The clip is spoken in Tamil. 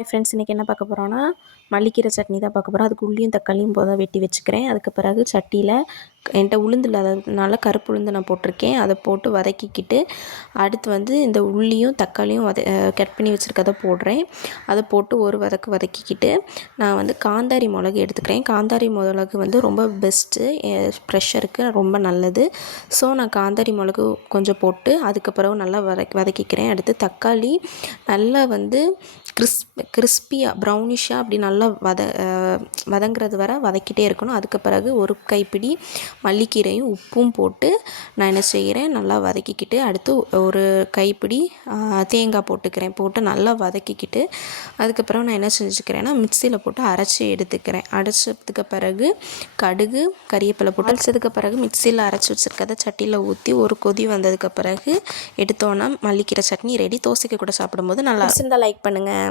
ஹாய் ஃப்ரெண்ட்ஸ், இன்றைக்கி என்ன பார்க்க போகிறோன்னா மல்லிக்கீரை சட்னி தான் பார்க்க போகிறோம். அதுக்கு உள்ளியும் தக்காளியும் வெட்டி வச்சுக்கிறேன். அதுக்கு பிறகு சட்டியில் என்கிட்ட உளுந்து இல்லாததுனால கருப்பு உளுந்து நான் போட்டிருக்கேன். அதை போட்டு வதக்கிக்கிட்டு அடுத்து இந்த உள்ளியும் தக்காளியும் கட் பண்ணி வச்சுருக்கதை போடுறேன். அதை போட்டு ஒரு வதக்கிக்கிட்டு நான் காந்தாரி மிளகு எடுத்துக்கிறேன். காந்தாரி மிளகு ரொம்ப பெஸ்ட்டு, ப்ரெஷருக்கு ரொம்ப நல்லது. ஸோ நான் காந்தாரி மிளகு கொஞ்சம் போட்டு அதுக்கப்புறம் நல்லா வதக்கிக்கிறேன். அடுத்து தக்காளி நல்லா கிறிஸ்பியாக ப்ரௌனிஷாக அப்படி நல்லா வதங்கிறது வர வதக்கிட்டே இருக்கணும். அதுக்கு பிறகு ஒரு கைப்பிடி மல்லிக்கீரையும் உப்பும் போட்டு நான் என்ன செய்கிறேன், நல்லா வதக்கிக்கிட்டு அடுத்து ஒரு கைப்பிடி தேங்காய் போட்டு நல்லா வதக்கிக்கிட்டு அதுக்கப்புறம் நான் என்ன செஞ்சுக்கிறேன்னா மிக்சியில் போட்டு அரைச்சி எடுத்துக்கிறேன். அரைச்சதுக்கு பிறகு கடுகு கறிவேப்பிலை போட்டு அரைச்சதுக்கு பிறகு மிக்சியில் அரைச்சி வச்சுருக்கதை சட்டியில் ஊற்றி ஒரு கொதி வந்ததுக்கு பிறகு எடுத்தோன்னா மல்லிக்கீரை சட்னி ரெடி. தோசைக்கு கூட சாப்பிடும்போது நல்லா இருந்தால் லைக் பண்ணுங்கள்.